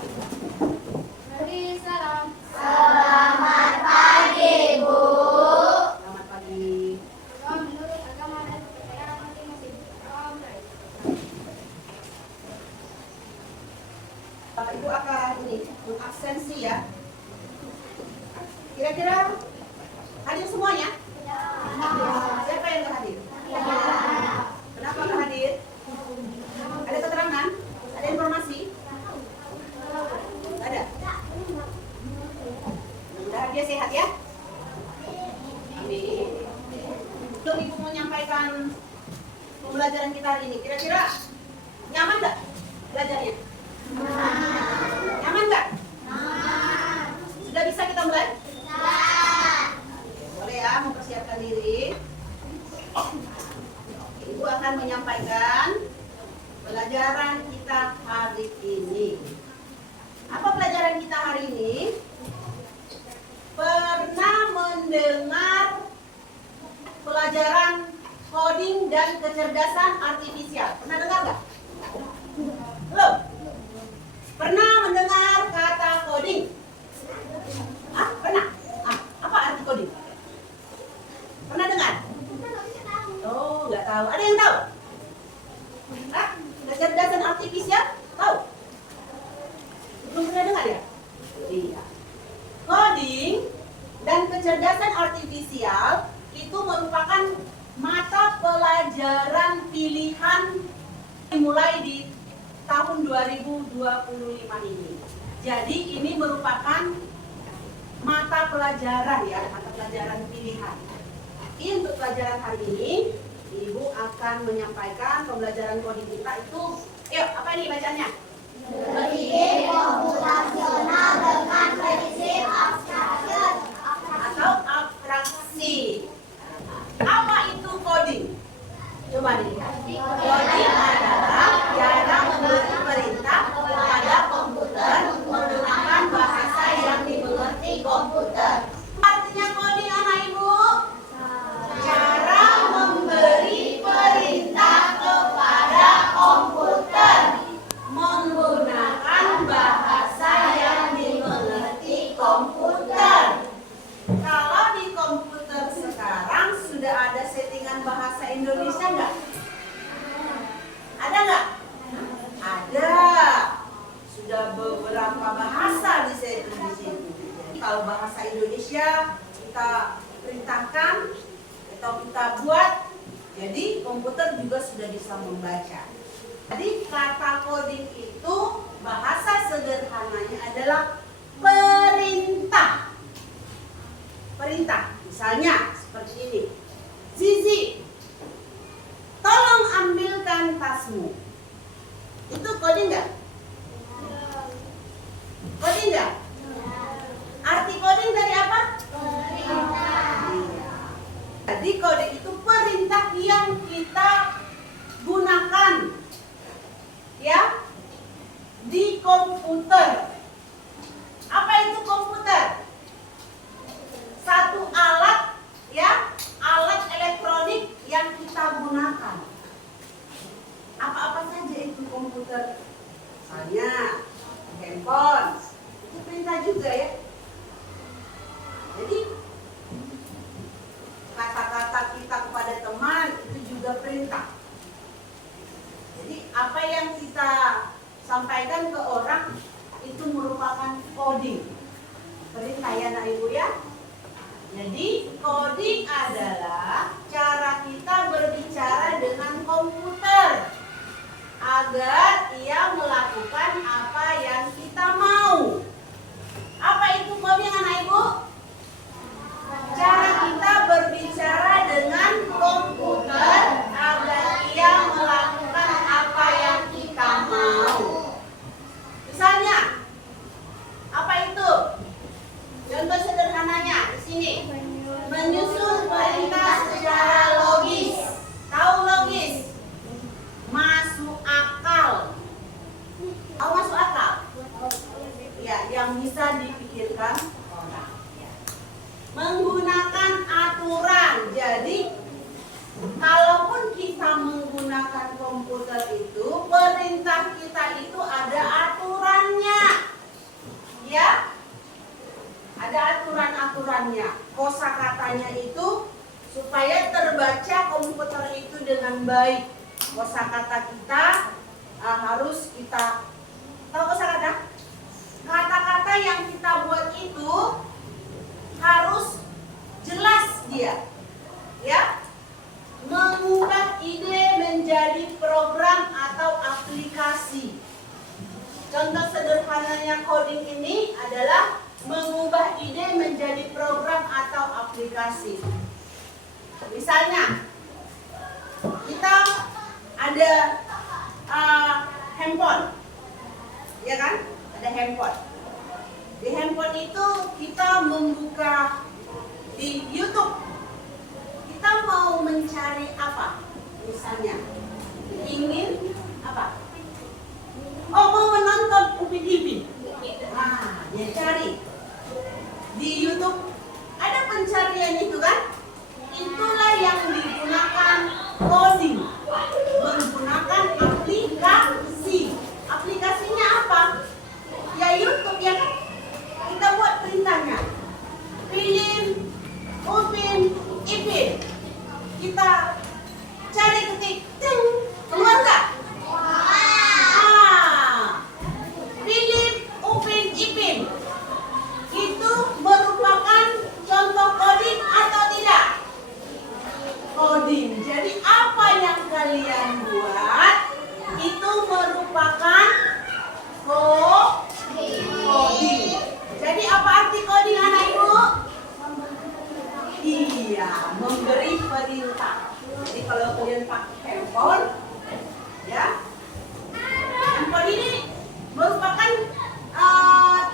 Beri salam. Selamat pagi, Bu. Selamat pagi. Berdoa menurut agama dan kepercayaan masing-masing. Doa mulai. Bapak Ibu akan mengabsensi ya. Kira-kira hadir semuanya? Siapa yang nggak hadir? Kenapa nggak hadir? Ada keterangan? Ada informasi? Nggak ada? Mudah-mudahan dia sehat ya. Amin. Untuk Ibu menyampaikan pembelajaran kita hari ini, kira-kira nyaman nggak belajarnya? Nyaman nggak? Sudah bisa kita mulai? Boleh ya, mempersiapkan diri. Ibu akan menyampaikan pelajaran kita hari ini. Apa pelajaran kita hari ini? Pernah mendengar pelajaran coding dan kecerdasan artifisial? Pernah dengar nggak? Belum? Pernah mendengar kata coding? Pernah? Apa arti coding? Pernah dengar? Oh, nggak tahu. Ada yang tahu? Kecerdasan artifisial? Tahu? Belum pernah dengar ya? Iya. Coding dan kecerdasan artifisial itu merupakan mata pelajaran pilihan dimulai di tahun 2025 ini. Jadi ini merupakan mata pelajaran ya, mata pelajaran pilihan. Tapi untuk pelajaran hari ini, Ibu akan menyampaikan pembelajaran coding kita itu. Yuk, apa nih bacanya? Berpikir komputasional dengan prinsip abstraction. Atau abstraksi. Apa itu coding? Coba dilihat. Coding adalah cara memberi perintah kepada komputer menggunakan bahasa yang dimengerti komputer. Artinya coding anak ibu? Cara memberi perintah kepada komputer menggunakan bahasa yang dimengerti komputer. Kalau di komputer sekarang sudah ada settingan bahasa Indonesia nggak? Ada nggak? Ada. Sudah beberapa bahasa di setting di sini. Jadi kalau bahasa Indonesia kita perintahkan atau kita buat, jadi komputer juga sudah bisa membaca. Jadi kata coding itu bahasa sederhananya adalah perintah. Perintah, misalnya seperti ini. Zizi, tolong ambilkan tasmu. Itu coding nggak? Coding nggak? Arti coding dari apa? Iya. Jadi coding itu perintah yang kita gunakan ya di komputer. Apa itu komputer? Satu alat ya, alat elektronik yang kita gunakan. Apa-apa saja itu komputer. Misalnya handphone, itu perintah juga ya. Jadi kata-kata kita kepada teman itu juga perintah. Jadi apa yang kita sampaikan ke orang itu merupakan coding. Perintah ya nak ibu ya. Jadi coding adalah cara kita berbicara dengan komputer agar ia melakukan apa yang kita mau. Apa itu coding anak ibu? Cara kita berbicara dengan komputer agar ia melakukan apa yang kita mau. Misalnya, apa itu? Contoh sederhananya di sini. Menyusun perintah secara logis. Tahu logis? Masuk akal. Tahu masuk akal? Ya, yang bisa dipikirkan orang. Menggunakan aturan. Jadi kalaupun kita menggunakan komputer itu, perintah kita itu ada aturannya. Kosakata kita harus kita tahu kosakata? Kata-kata yang kita buat itu harus jelas dia, ya. Mengubah ide menjadi program atau aplikasi. Contoh sederhananya coding ini adalah mengubah ide menjadi program atau aplikasi. Misalnya, kita ada handphone, ya kan? Ada handphone. Di handphone itu kita membuka di YouTube. Kita mau mencari apa? Misalnya, ingin apa? Oh, mau menonton Upin Ipin. Nah, ya cari di YouTube. Ada pencarian itu kan? Itulah yang digunakan coding. Menggunakan aplikasi. Aplikasinya apa? Ya YouTube ya kan? Kita buat perintahnya. Pilih Upin Ipin. Kita cari ketik, ting, keluar nggak? Pilih Upin Ipin. Itu merupakan contoh coding atau tidak? Coding. Jadi apa yang kalian buat itu merupakan coding. Jadi apa arti coding anak ibu? Iya, memberi perintah. Jadi kalau kalian pakai handphone, ya, handphone ini merupakan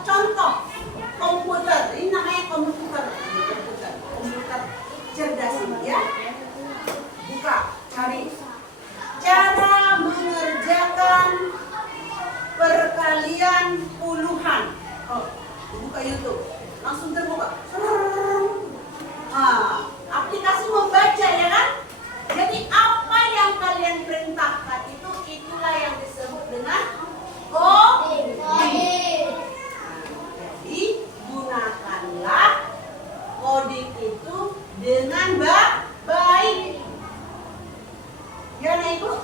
contoh komputer. Ini namanya komputer cerdas ini ya. Buka, cari cara mengerjakan perkalian puluhan. Oh, buka YouTube, langsung terbuka. Aplikasi membaca ya kan? Jadi apa yang kalian perintahkan itu itulah yang disebut dengan coding. Jadi gunakanlah coding itu dengan baik. Ya nah ibu,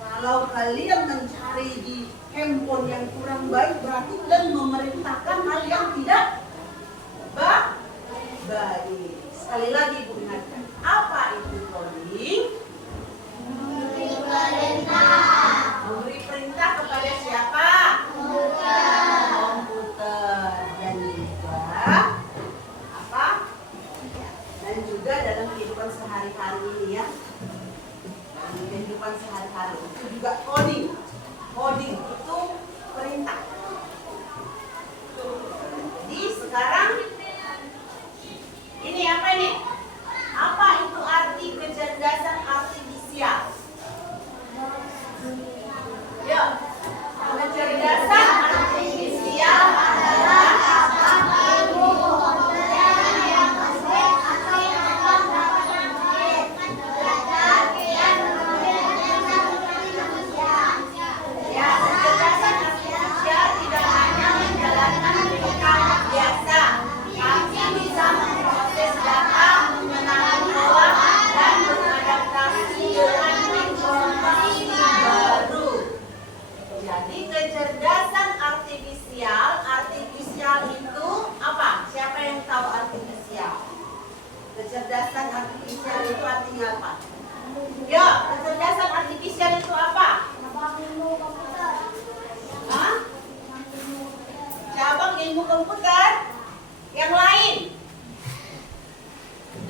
kalau kalian mencari di handphone yang kurang baik berarti kalian memerintahkan hal yang tidak baik. Sekali lagi ibu ingatkan, apa itu coding? Memberi perintah. Memberi perintah kepada siapa? Komputer. Dan juga apa? Dan juga dalam kehidupan sehari-hari ini ya. Dalam kehidupan sehari-hari itu juga coding. Coding itu perintah. Jadi sekarang ini apa ini? Apa itu arti kecerdasan artifisial? Ya, kecerdasan artifisial adalah ilmu komputer yang masuk atau dapat belajar dan ya, kecerdasan artifisial tidak hanya menjalankan perintah biasa, tapi bisa memproses data, mengenali pola, dan beradaptasi dengan informasi baru. Jadi kecerdasan artifisial itu apa? Siapa yang tahu artifisial? Kecerdasan artifisial itu artinya apa? Ya, kecerdasan artifisial itu apa? Hah? Cabang ilmu komputer yang lain.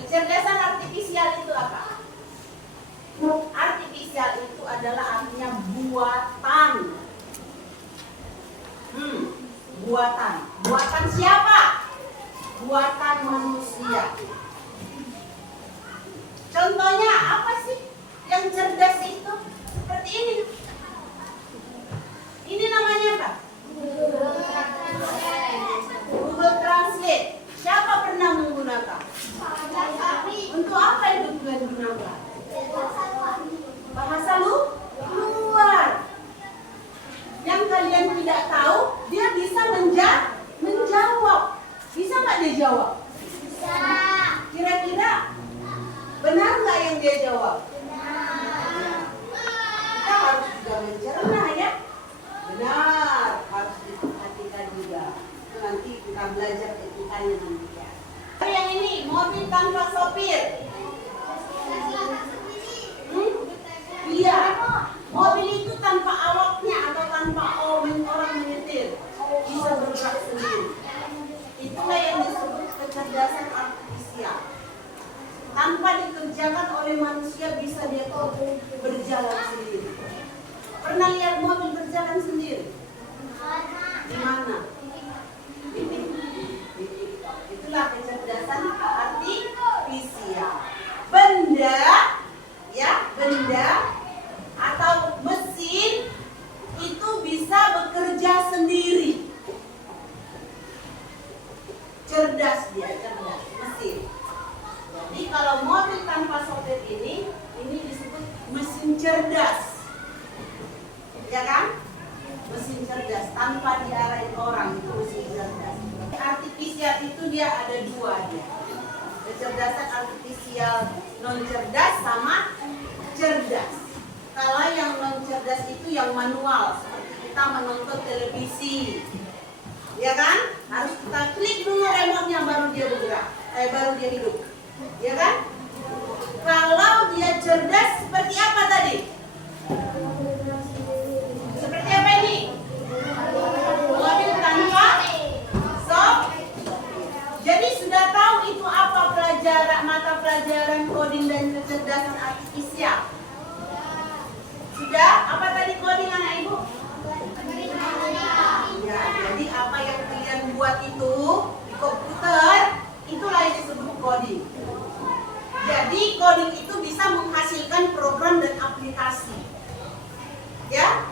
Kecerdasan artifisial itu apa? Artifisial itu adalah artinya buatan. Buatan. Buatan siapa? Buatan manusia. Contohnya apa sih yang cerdas itu? Seperti ini. Ini namanya apa? Google Translate. Siapa pernah menggunakan? Untuk apa itu digunakan? Bahasa luar. Yang kalian tidak tahu, dia bisa menjawab. Bisa nggak dia jawab? Bisa. Kira-kira benar nggak yang dia jawab? Benar. mencerna ya. Benar, harus diperhatikan juga. Itu nanti kita belajar etikanya nanti ya. Yang ini mobil tanpa sopir. Iya, mobil itu tanpa awaknya atau tanpa orang menyetir bisa bergerak sendiri. Itulah yang disebut kecerdasan artifisial. Tanpa dikerjakan oleh manusia bisa dia berjalan sendiri. Pernah lihat mobil berjalan sendiri? Di mana? Di TikTok. Itulah kecerdasan artifisial. Benda atau mesin itu bisa bekerja sendiri. Cerdas mesin. Jadi kalau mobil tanpa sopir ini disebut mesin cerdas. Ya kan? Mesin cerdas tanpa diarahin orang itu mesin cerdas. Artifisial itu dia ada dua dia. Kecerdasan artifisial non cerdas sama cerdas. Kalau yang non cerdas itu yang manual, seperti kita menonton televisi, ya kan? Harus kita klik dulu remote-nya baru dia bergerak, baru dia hidup, ya kan? Kalau dia cerdas seperti apa tadi? Seperti apa ini? Mobil tanpa sopir. Jadi sudah tahu itu apa mata pelajaran coding dan kecerdasan artifisial? Sudah? Apa tadi coding anak ibu? Ya, jadi apa yang kalian buat itu di komputer, itulah yang disebut coding. Jadi coding itu bisa menghasilkan program dan aplikasi. Ya?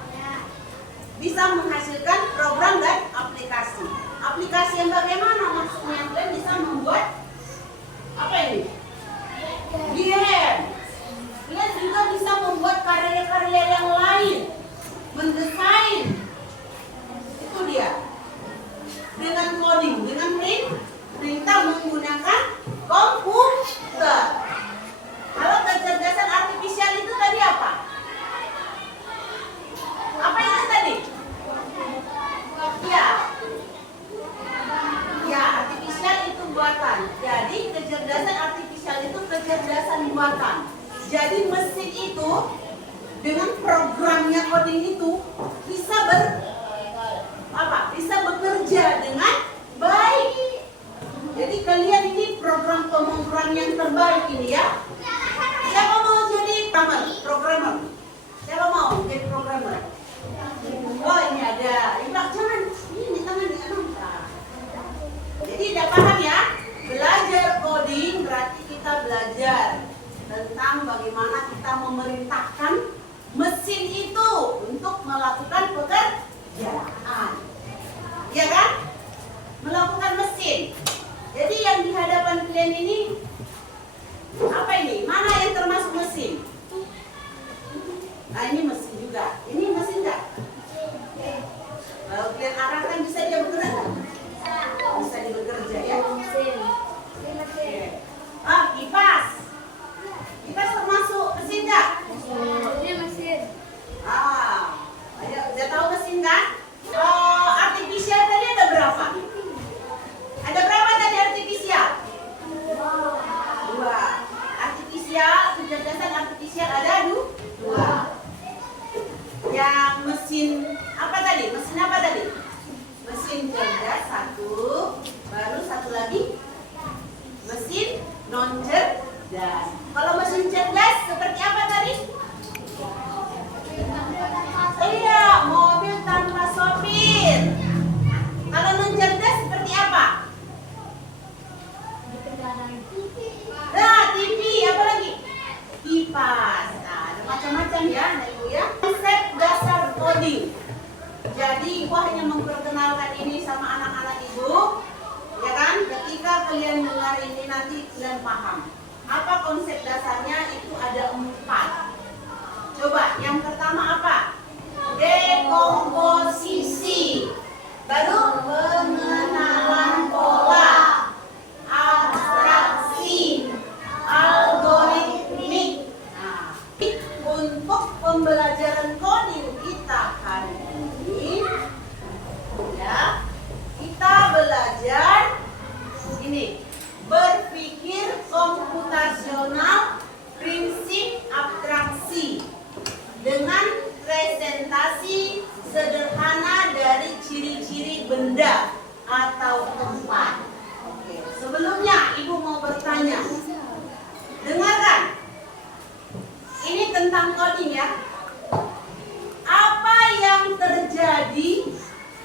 Bisa menghasilkan program dan aplikasi. Aplikasi yang bagaimana? Maksudnya kalian bisa membuat apa ini? Game. Kalian juga bisa membuat karya-karya yang lain, mendesain. Itu dia. Dengan coding, dengan perintah menggunakan komputer. Kalau kecerdasan artifisial itu tadi apa? Apa itu tadi? Ya, artifisial itu buatan. Jadi kecerdasan artifisial itu kecerdasan buatan. Jadi mesin itu dengan programnya coding itu bisa bisa bekerja dengan baik. Jadi kalian ini program yang terbaik ini ya. Siapa mau jadi programmer? Siapa mau jadi programmer? Oh ini ada. Jangan ini tangan di atas. Jadi udah paham ya? Belajar coding berarti kita belajar tentang bagaimana kita memerintahkan mesin itu untuk melakukan pekerjaan. Ya kan? Melakukan mesin. Jadi yang di hadapan kalian ini apa ini? Mana yang termasuk mesin? Nah ini mesin juga. Ini mesin enggak? Kalau kalian arahkan bisa dia bekerja? Bisa dia bekerja ya? Kipas. Kipas termasuk mesin enggak? Ini mesin. Ayo, udah tahu mesin kan? Artifisial tadi ada berapa? Ada berapa tadi artifisial? Dua. Artifisial, kecerdasan artifisial ada dua. Yang mesin apa tadi? Mesin apa tadi? Mesin cerdas satu. Baru satu lagi mesin non cerdas. Kalau mesin cerdas seperti apa tadi? Iya, mobil tanpa sopir. Kalau non cerdas seperti apa? Nah, TV, apa lagi? Kipas. Nah, ada macam-macam ya, Nah, Ibu ya. Konsep dasar coding. Jadi Ibu hanya memperkenalkan ini sama anak-anak Ibu, ya kan? Ketika kalian dengar ini nanti kalian paham. Apa konsep dasarnya? Itu ada 4. Coba, yang pertama apa? Dekomposisi. Baru pengenalan pola, abstraksi, algoritmik. Nah, untuk pembelajaran coding benda atau tempat. Oke, sebelumnya Ibu mau bertanya. Dengarkan. Ini tentang coding ya. Apa yang terjadi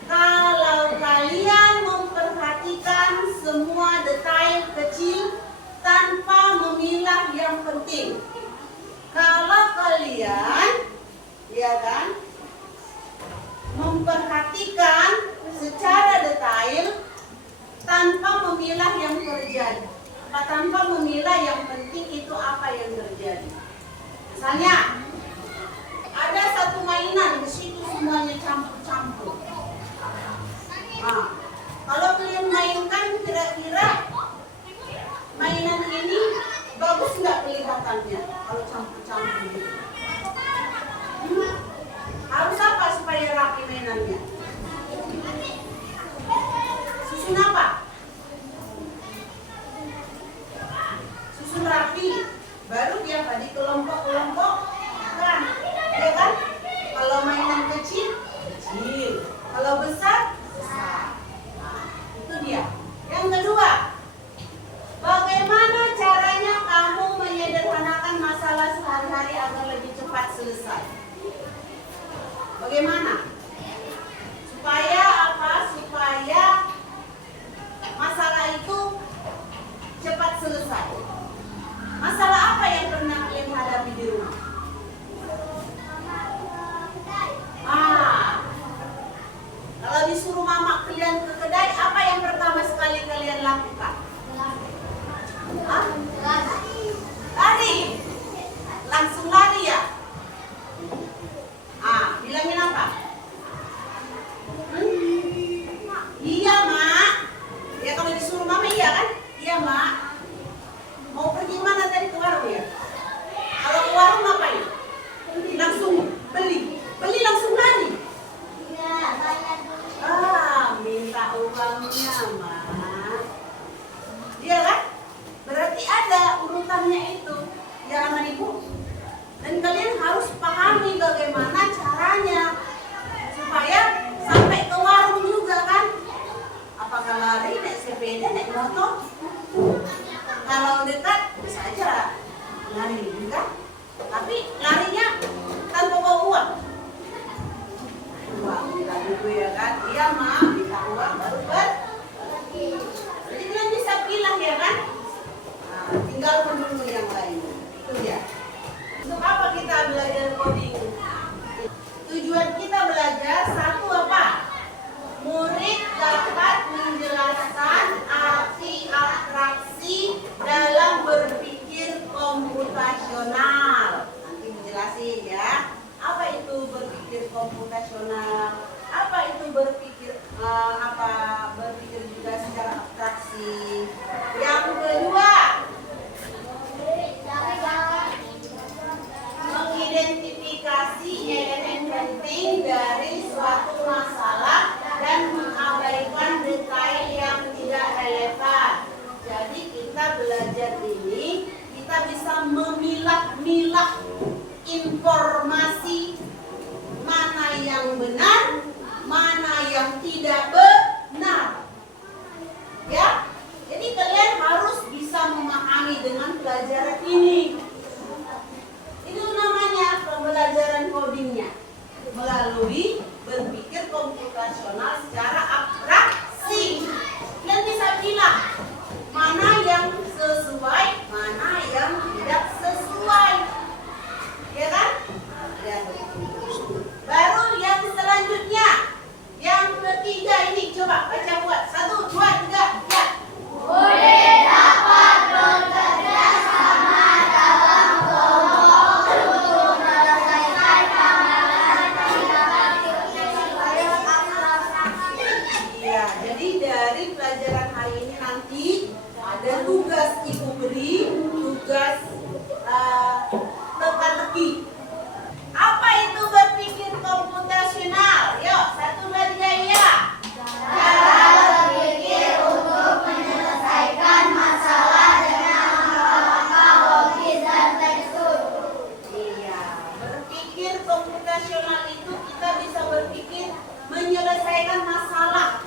kalau kalian memperhatikan semua detail kecil tanpa memilah yang penting? Kalau kalian, ya kan, memperhatikan secara detail tanpa memilah yang terjadi, tanpa memilah yang penting itu apa yang terjadi. Misalnya, ada satu mainan di situ semuanya campur-campur. Nah, kalau kalian mainkan kira-kira mainan ini bagus nggak kelihatannya kalau campur-campur gitu? Harus apa supaya rapi mainannya? Susun apa? Susun rapi. Baru dia di kelompok-kelompok kan, ya kan? Kalau mainan kecil, kecil. Kalau besar, besar. Nah, itu dia. Yang kedua, bagaimana caranya kamu menyederhanakan masalah sehari-hari agar lebih cepat selesai? Bagaimana? Supaya apa? Supaya masalah itu cepat selesai. Masalah apa yang pernah kalian hadapi di rumah? Kalau disuruh mama kalian ke kedai, apa yang pertama sekali kalian lakukan? Lari. Langsung lari ya? Bilangin apa? Iya, Mak. Ya kalau disuruh mama iya kan? Iya, Mak. Mau pergi mana tadi, ke warung ya? Kalau ke warung ngapain? Langsung beli. Beli langsung lari. Minta uangnya, Mak. Iya kan? Berarti ada urutannya itu. Ya anak Ibu. Dan kalian harus pahami bagaimana caranya supaya sampai ke warung juga kan. Apakah lari, naik sepeda, naik motor? Kalau dekat bisa aja lari juga. Tapi larinya tanpa bawa uang. Uang gitu ya kan? Iya, Mak, minta uang baru pergi. Jadi kalian bisa pilih ya kan? Tinggal dulu yang lain. Itu ya. Untuk apa kita belajar coding? Tujuan kita belajar satu apa? Murid dapat menjelaskan arti abstraksi dalam berpikir komputasional. Nanti dijelasin ya. Apa itu berpikir komputasional? Apa itu berpikir berpikir juga secara abstraksi? Yang kedua, mengidentifikasi elemen penting dari suatu masalah dan mengabaikan detail yang tidak relevan. Jadi kita belajar ini, kita bisa memilah-milah informasi mana yang benar, mana yang tidak benar. Ya, jadi kalian harus bisa memahami dengan pelajaran ini. Itu namanya pembelajaran codingnya melalui berpikir komputasional secara abstraksi. Kalian bisa pilih mana yang sesuai, mana yang tidak sesuai, ya kan? Baru yang selanjutnya, yang ketiga ini coba baca buat 1, 2, 3, ya. Murid dapat bekerja sama dalam kelompok untuk menyelesaikan Iya, jadi dari pelajaran hari ini nanti ada tugas Ibu beri, tugas teka-teki. Apa itu berpikir komputasional? Yuk, 1, 2, 3, ya. cara berpikir untuk menyelesaikan masalah dengan langkah logis dan tekstur. Iya, berpikir komputasional itu kita bisa berpikir menyelesaikan masalah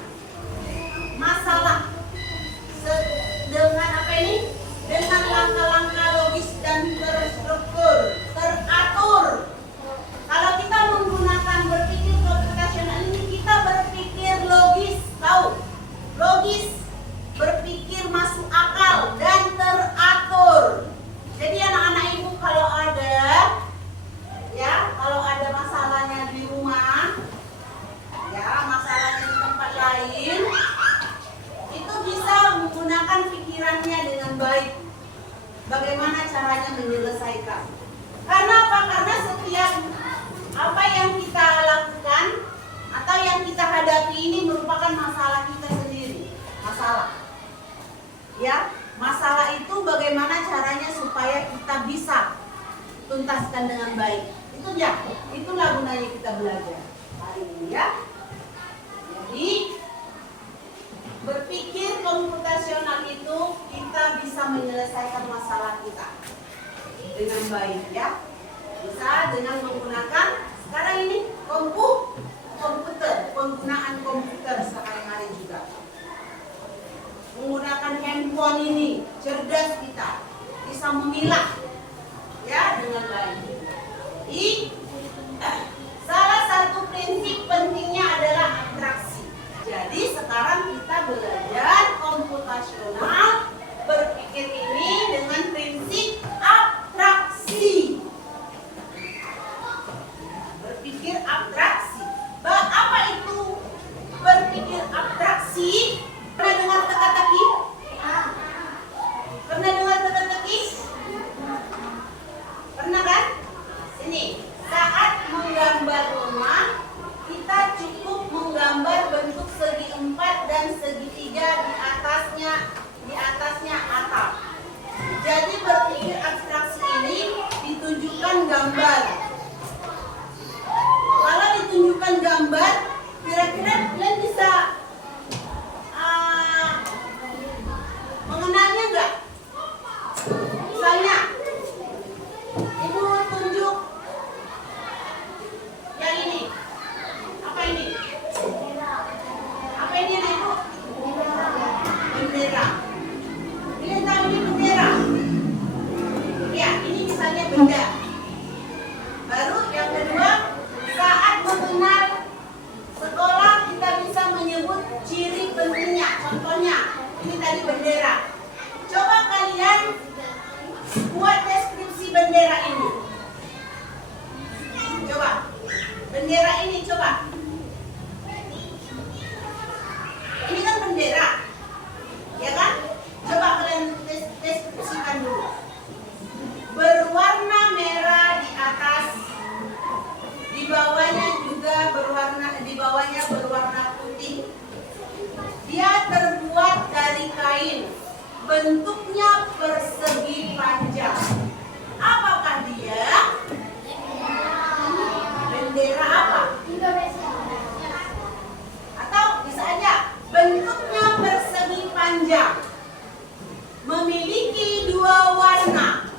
masalah. Ya, masalah itu bagaimana caranya supaya kita bisa tuntaskan dengan baik. Itu ya, itulah gunanya kita belajar hari ini ya. Jadi berpikir komputasional itu kita bisa menyelesaikan masalah kita dengan baik ya. Bisa dengan menggunakan sekarang ini komputer, penggunaan komputer sehari-hari juga. Menggunakan handphone ini cerdas kita bisa memilah ya dengan baik. Salah satu prinsip pentingnya adalah abstraksi. Jadi sekarang kita belajar komputasional berpikir ini dengan prinsip abstraksi. Berpikir abstraksi. Apa itu berpikir abstraksi? Pernah dengar teka-teki? Pernah dengar teka-teki? Pernah kan? Ini saat menggambar rumah, kita cukup menggambar bentuk segi 4 dan segi 3 di atasnya atap. Jadi berpikir abstraksi ini ditunjukkan gambar. Kalau ditunjukkan gambar, kira-kira kalian bisa mengenalnya enggak? Misalnya, Ibu tunjuk yang ini. Apa ini? Apa ini Ibu? Bendera. Kalian tahu ini bendera? Ya, ini misalnya benda. Baru yang kedua, saat mengenal sekolah kita bisa menyebut ciri pentingnya. Contohnya, ini tadi bendera. Coba kalian buat deskripsi bendera ini. Coba. Bendera ini coba. Ini kan bendera. Ya kan? Coba kalian deskripsikan dulu. Berwarna merah di atas. Di bawahnya berwarna putih. Dia terbuat dari kain. Bentuknya persegi panjang. Apakah dia? Bendera apa? Atau bisa aja bentuknya persegi panjang. Memiliki 2 warna.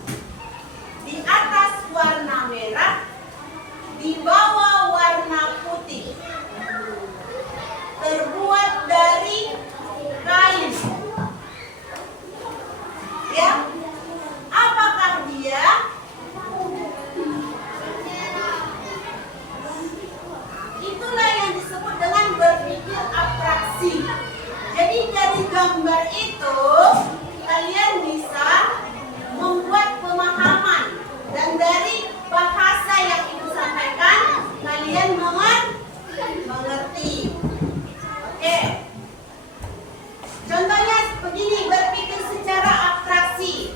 Di atas warna merah, di bawah warna putih. Terbuat dari kain. Ya, apakah dia? Itulah yang disebut dengan berpikir abstraksi. Jadi dari gambar itu kalian bisa membuat pemahaman, dan dari bahasa yang Ibu sampaikan kalian mengerti. Oke. Contohnya begini, berpikir secara abstraksi.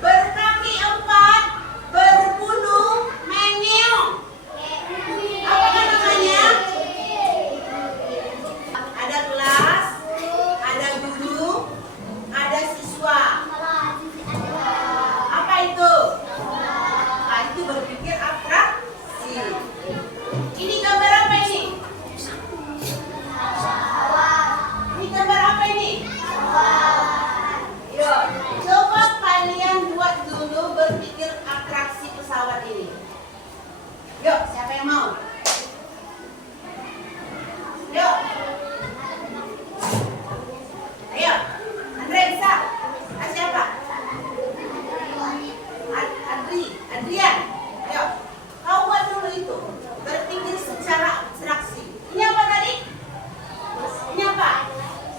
Berkaki 4, berbulu menyeong. Apa namanya? Ada kelas, ada guru, ada siswa. Apa itu? Nah, itu berpikir abstraksi. Ini gambar apa ini? Ini gambar apa ini? Yuk, coba kalian buat dulu berpikir abstraksi pesawat ini. Yuk, siapa yang mau? Yuk. Ayo, Andre bisa? Siapa? Adrian. Yuk, kau buat dulu itu. Berpikir secara abstraksi. Ini apa tadi? Ini apa?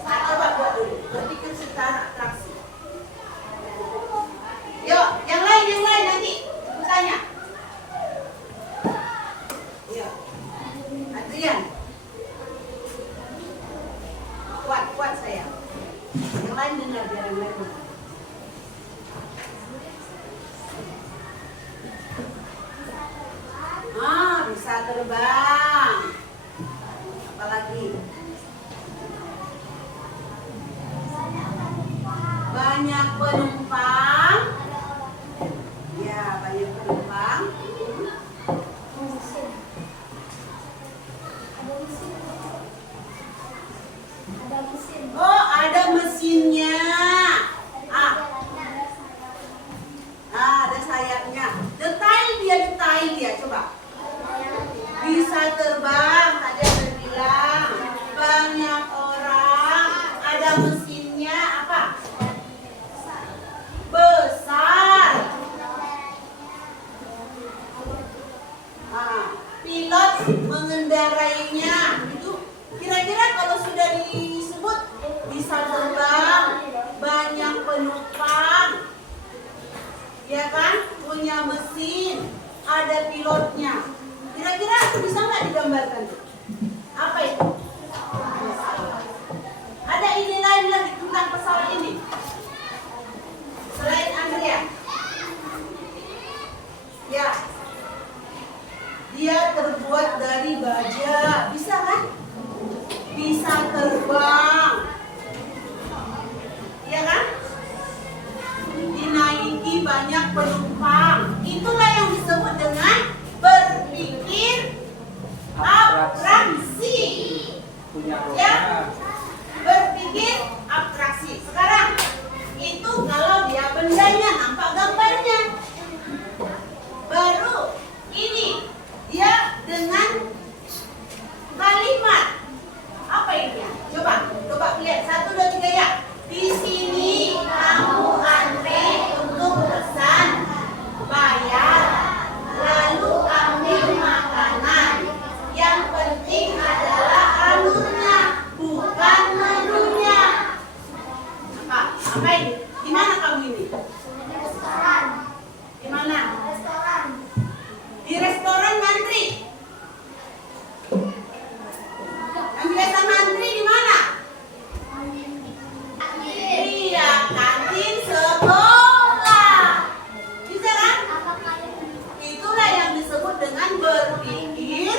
Nah, coba buat dulu. Berpikir secara abstraksi. Yuk, yang lain nanti tanya. Yuk, Adrian. Kuat saya. Yang lain dengar biar yang lain dengar. Bisa terbang. Apalagi? banyak penumpang. Ya, banyak penumpang. Oh, ada mesinnya. Ada sayapnya. Detail dia, coba. Bisa terbang, tadi ada bilang. Banyak orang, ada mesinnya, apa? Besar. Pilot mengendarainya. Itu kira-kira kalau sudah disebut bisa terbang, banyak penumpang, ya kan? Punya mesin, ada pilotnya. Kira-kira bisa nggak digambarkan? Apa itu? Ada ide lain lagi tentang pesawat ini? Selain Andrea? Ya. Dia terbuat dari baja. Bisa kan? Bisa terbang. Iya kan? Dinaiki banyak penumpang. Itulah yang disebut dengan berpikir abstraksi. Ya, berpikir abstraksi. Sekarang itu kalau dia bendanya nampak gambarnya. Baru ini dia dengan kalimat apa ini? Coba lihat 1, 2, 3 ya. Di sini kamu antre untuk pesan, bayar, lalu ambil makanan. Yang penting adalah alurnya, bukan menunya. Apa ini? Di mana kamu ini? Restoran. Di mana? Restoran. Di restoran ngantri. Yang biasa ngantri di mana? Iya, kantin sekolah. Bisa kan? Itulah yang disebut dengan berpikir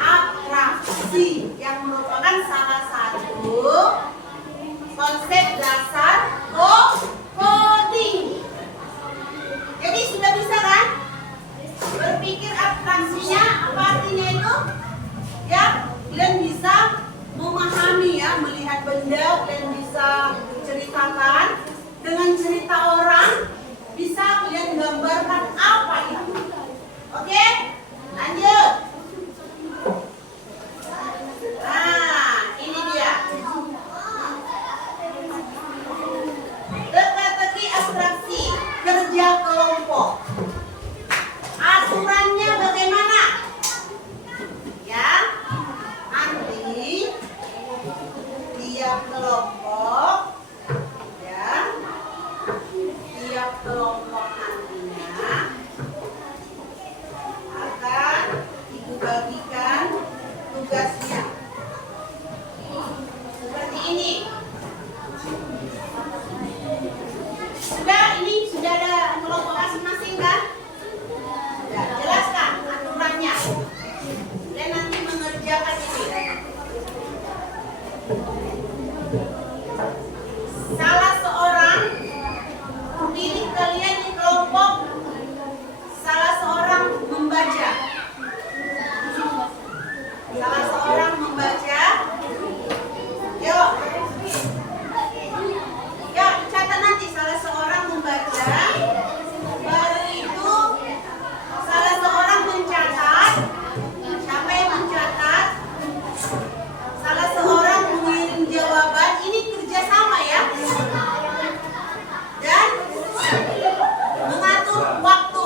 abstraksi, yang merupakan salah satu konsep dasar coding. Jadi sudah bisa kan? Berpikir abstraksinya apa artinya itu? Ya, kalian bisa memahami ya, melihat benda, kalian bisa ceritakan dengan cerita orang, bisa kalian gambarkan apa itu. Oke? Lanjut. Nah, ini dia. Teka-teki abstraksi, kerja kelompok. Aturannya bagaimana? Ya, nanti tiap kelompok, ya, tiap kelompok nantinya akan ibu bagikan tugasnya seperti ini. Sudah ada kelompok masing-masing kan? Sudah, jelaskan aturannya. Dan nanti mengerjakan ini. Salah seorang, pilih kalian di kelompok. Salah seorang membaca. Salah seorang membaca. Yuk. Ya, catat nanti salah seorang membaca. Baru itu salah seorang mencatat. Siapa yang mencatat? Salah seorang mengirim jawaban. Ini kerjasama ya. Dan mengatur waktu.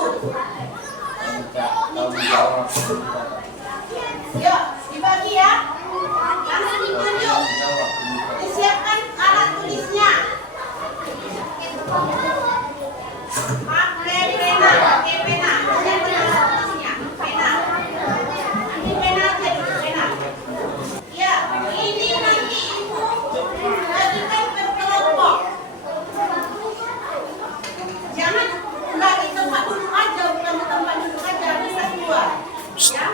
Yuk, dibagi ya. Langsung ditunjuk. Disiapkan alat tulisnya. Pakai pena. Siapkan alat tulisnya. Pena. Nanti pena aja dulu, pena. Ya, ini nanti ibu bagikan per kelompok. Jangan enggak di tempat duduk aja, bukan di tempat duduk aja, bisa keluar. Ya.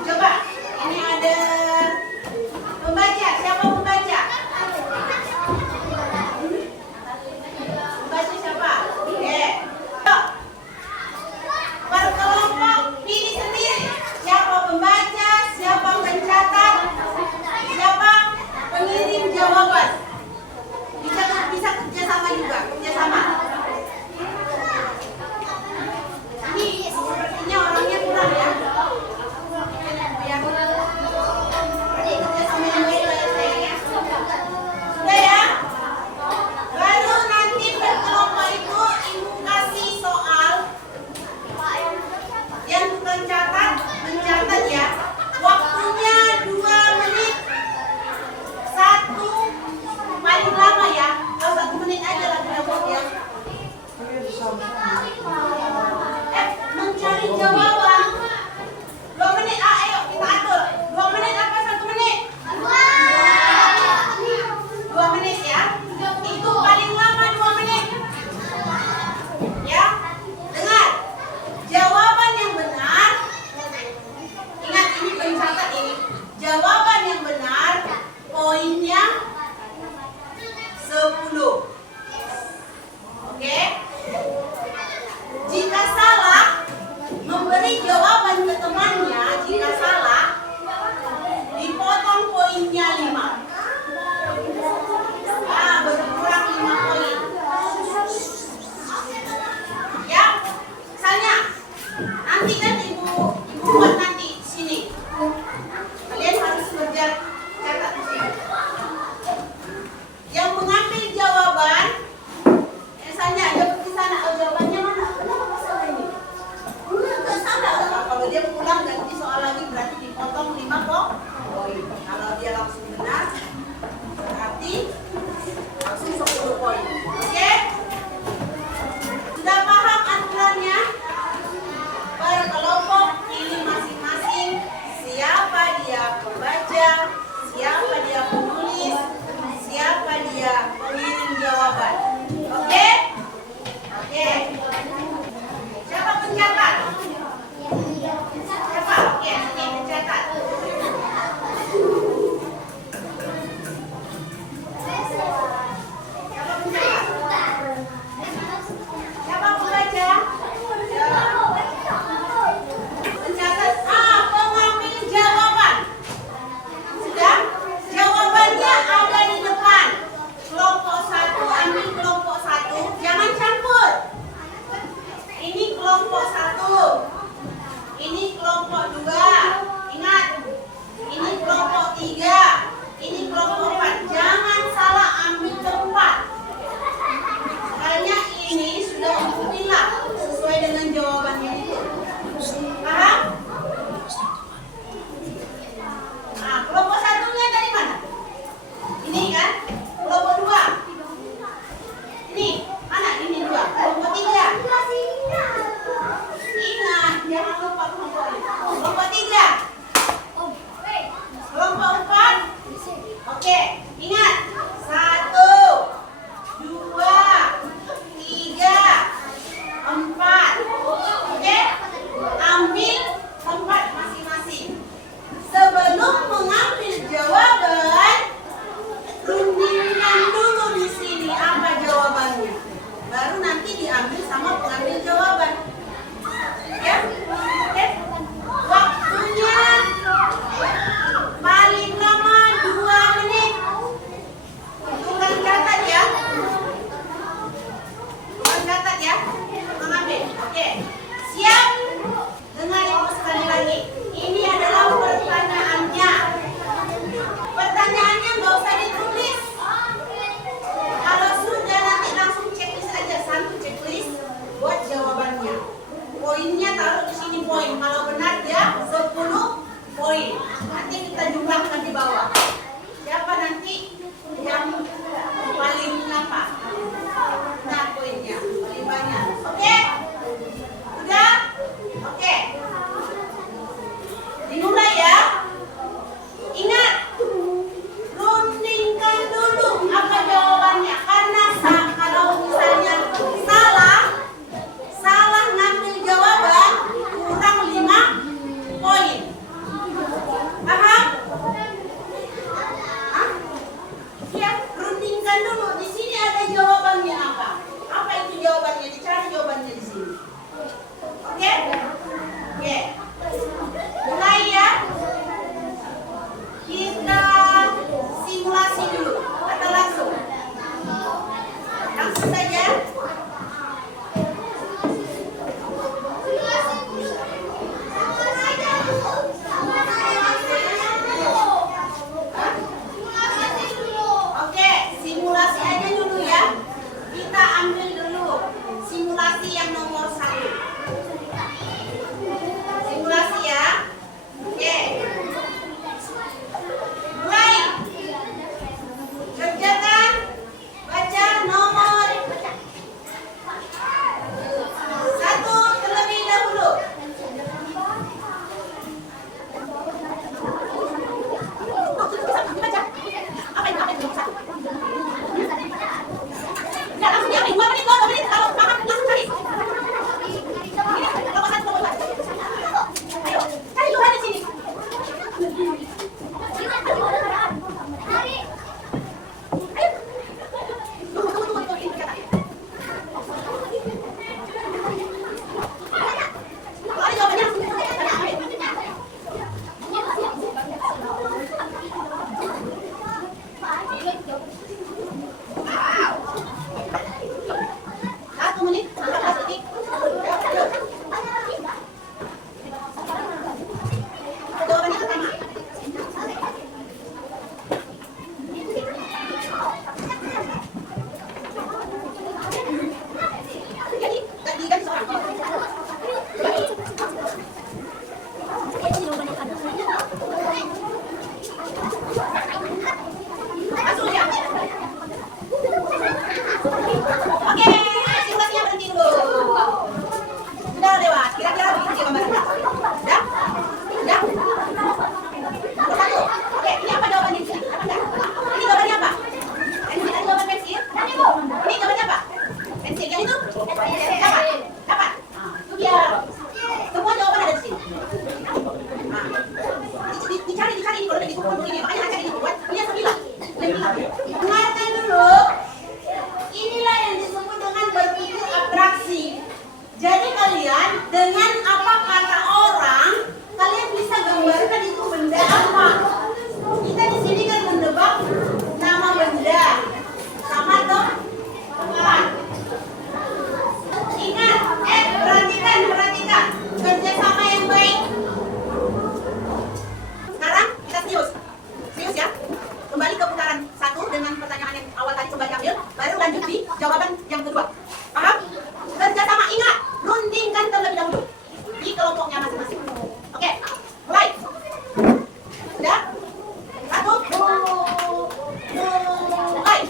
Coba, ini ada pembaca. Siapa pembaca? poinnya 10. Oke? Jika salah, memberi jawaban ke temannya. Jika salah, dipotong poinnya 5. Berkurang 5 poin. Ya, misalnya nanti kan ibu buat nanti sini. Kalian harus catat di sini. Yang mengambil jawaban, misalnya dia pergi sana, jawabannya mana? Kenapa salah ini? Enggak salah. Kalau dia pulang ganti soal lagi berarti dipotong 5 poin. Kalau dia langsung benar, berarti langsung 10 poin. Oke? Sudah paham aturannya? Berkelompok, pilih masing-masing siapa dia pembaca, siapa dia penulis, siapa dia pengirim jawaban. Oke? Oke. Siapa pencatat? Siapa? Oke, ini pencatat. Siapa pencatat? Siapa pembaca? Pencatat. Pengambil jawaban. Sudah? Jawabannya ada di depan. Kelompok 1 ambil kelompok 1. Jangan campur. Ini kelompok 1. Ini kelompok 2. Ingat. Ini kelompok 3. Ini kelompok 4. Jangan salah ambil tempat. Hanya ini sudah dipilih sesuai dengan jawabannya itu. Paham? Kelompok 1-nya dari mana? Ini kan? Kelompok 2. Ini mana? Ini 2. Kelompok 3. Ingat, jangan lupa kelompok ini. Kelompok 3. Kelompok 4. Oke, ingat. 1, 2, 3, 4. Oke? Ambil tempat masing-masing. Sebelum mengambil jawaban, rundingkan dulu di sini apa jawabannya. Baru nanti diambil sama pengambil jawaban. Ya? Oke? Waktunya paling lama 2 menit. Tukang catat ya. Tukang catat ya. Mengambil. Oke. Siap? Dengar ibu sekali lagi. Ini adalah pertanyaannya. Pertanyaannya nggak usah ditulis. Kalau sudah nanti langsung checklist aja. 1 checklist buat jawabannya. Poinnya taruh di sini poin. Kalau benar dia 10 poin. Nanti kita jumlahkan di bawah. Siapa nanti yang paling apa? Nah poinnya paling banyak. Oke? Sudah? Oke. Dimulai ya. Ingat, rundingkan dulu apa jawabannya. Karena kalau misalnya salah ngambil jawaban, kurang 5 poin. Paham? dicari ini, kalau udah dikumpul begini, makanya Aca ini buat punya 9. Dengarkan dulu. Inilah yang disebut dengan berpikir abstraksi. Jadi kalian dengan apa kata orang, kalian bisa gambarkan itu benda apa. Kita di sini kan mendebak nama benda, sama toh tempat. Ingat, perhatikan, kerjasama yang baik. Sekarang kita serius ya. Kembali ke putaran 1 dengan pertanyaan yang awal tadi coba diambil, baru lanjut di jawaban yang kedua. Paham? Kerjasama, ingat, rundingkan terlebih dahulu di kelompoknya masing-masing. Oke, mulai. Sudah? 1, 2, mulai.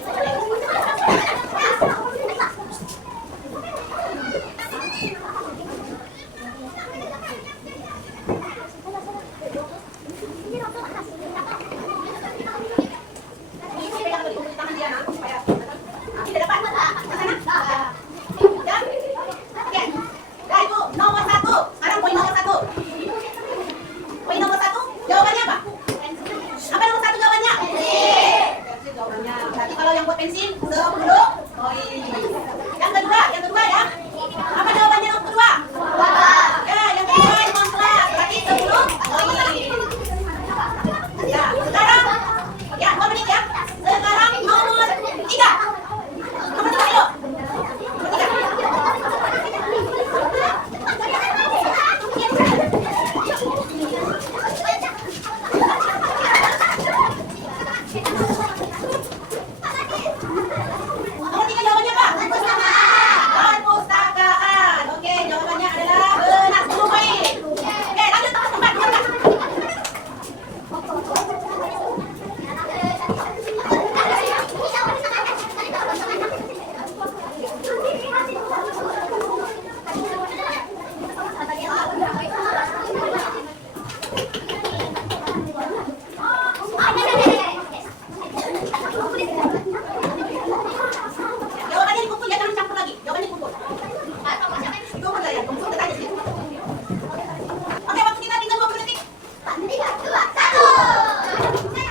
Pensil 10 koin. Yang kedua ya. Apa jawabannya yang kedua? Ya, yang kedua kontrak. Berarti 10 koin. Ya, sekarang ya 2 menit ya. Sekarang nomor 3. Nomor 3 ayo. Nomor 3 jawabannya apa? Perpustakaan. Oke, jawabannya adalah benar 10 poin. Oke, lanjut tempat. Jawabannya dikumpul ya, jangan campur lagi. Jawabannya dikumpul. Kumpul ya, kumpul ke tadi. Oke, waktu kita tinggal 20 detik. 3, 2, 1.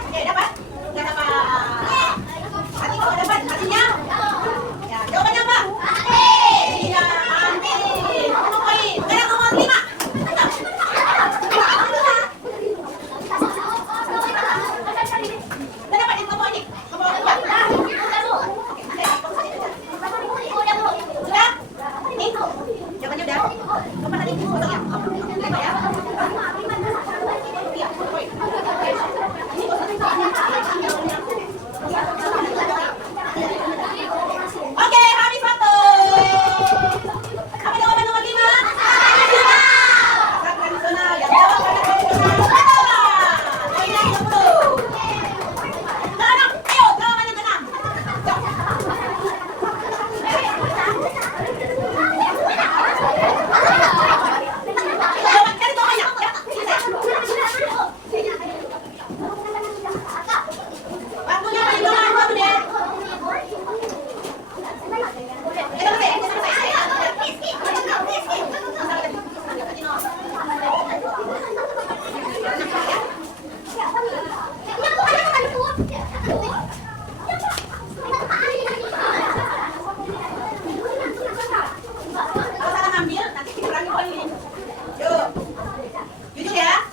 Oke, dapat? Nggak dapat. Nanti kalau dapat, artinya ya, jawabannya apa? Iya, anti. 10 poin. Sekarang nomor 5. Udah dapat di kelompok ini? Kelompok kedua. Sudah? Nih, jawabannya udah. Kapan tadi? Kosong ya? 5 ya? Iya, 10 poin. Ini oke, habis waktu. Apa jawaban nomor 5? Masak tradisional. Yang jawab masak tradisional. Poinnya 30. Sekarang, ayo jawaban yang ke-6. Jawaban, cari jawabannya. Ya, waktunya perhitungan 2 menit. Kalau salah ngambil, nanti dikurangi poin ini. Yuk. Jujur ya.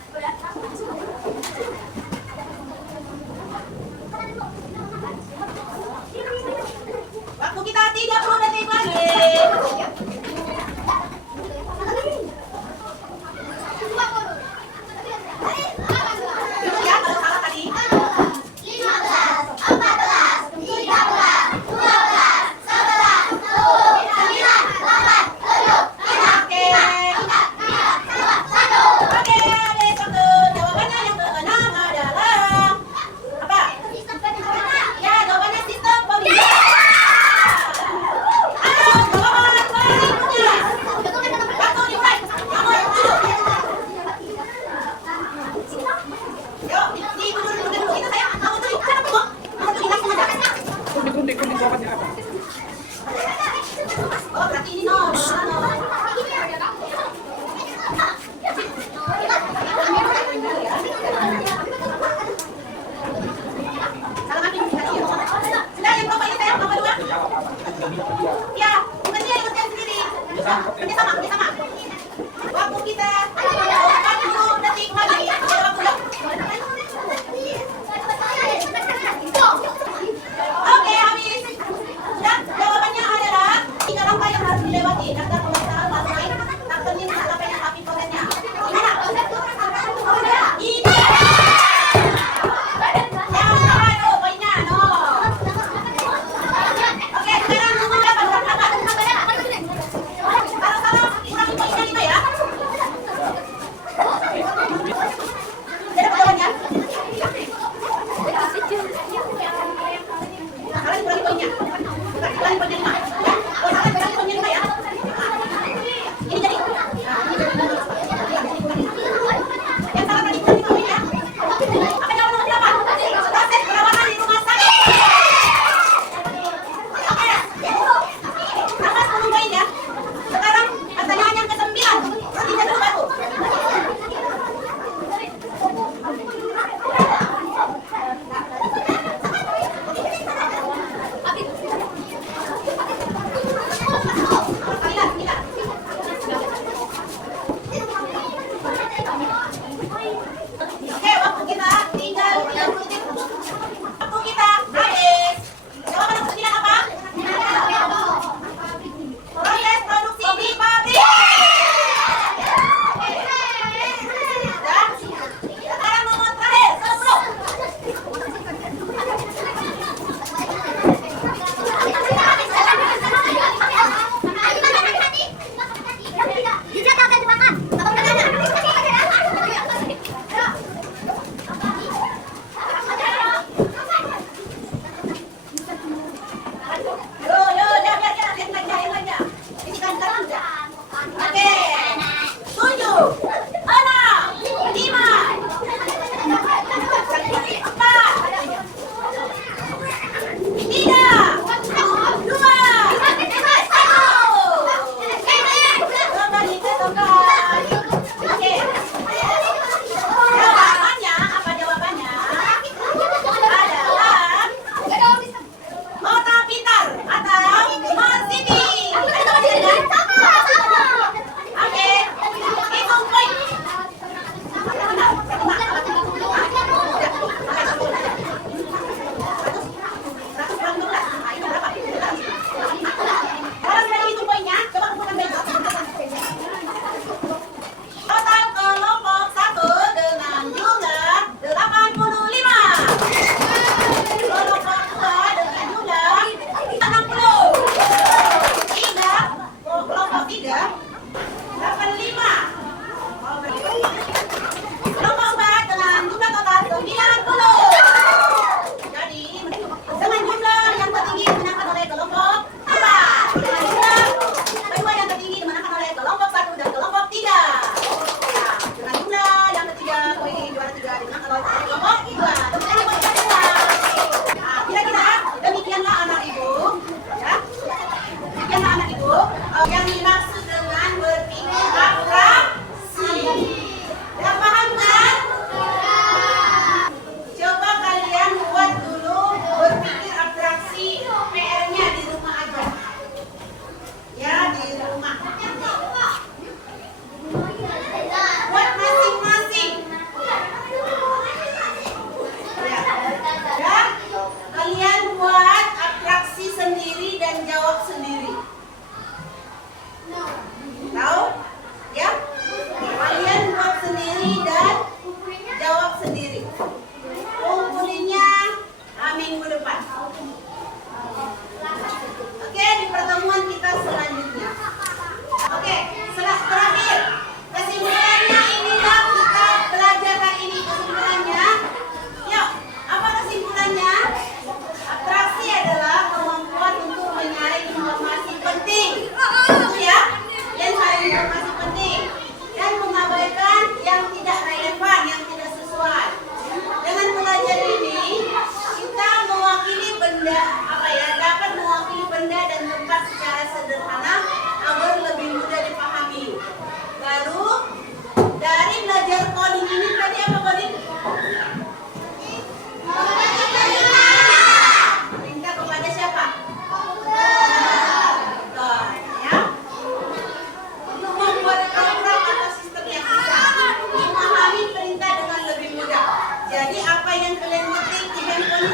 yang kalian ketik di handphone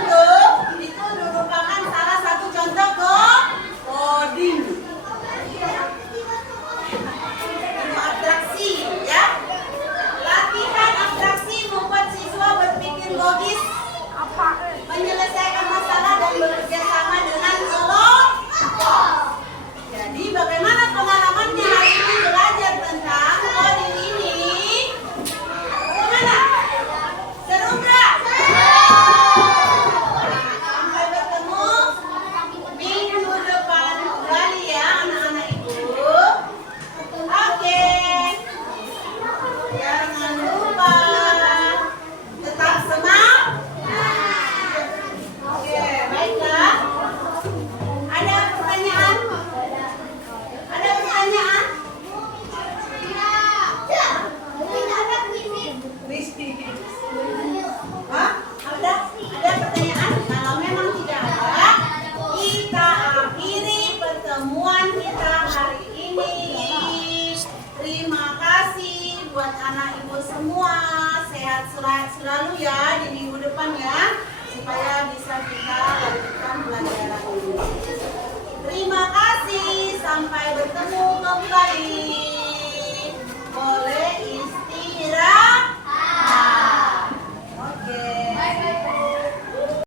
itu merupakan salah satu contoh coding. Itu abstraksi, ya. Latihan abstraksi membuat siswa berpikir logis, menyelesaikan masalah dan bekerja sama dengan kelompok. Jadi bagaimana pengalamannya hari ini belajar tentang coding ini? Bagaimana? Seru nggak? Sampai bertemu minggu depan kembali ya anak-anak ibu. Oke. Jangan lupa tetap semangat. Oke, baiklah. Ada pertanyaan? Ada pertanyaan? Hah? Ada pertanyaan? Kalau memang tidak ada, kita akhiri pertemuan kita hari ini. Terima kasih buat anak ibu semua. Sehat selalu ya di minggu depan ya.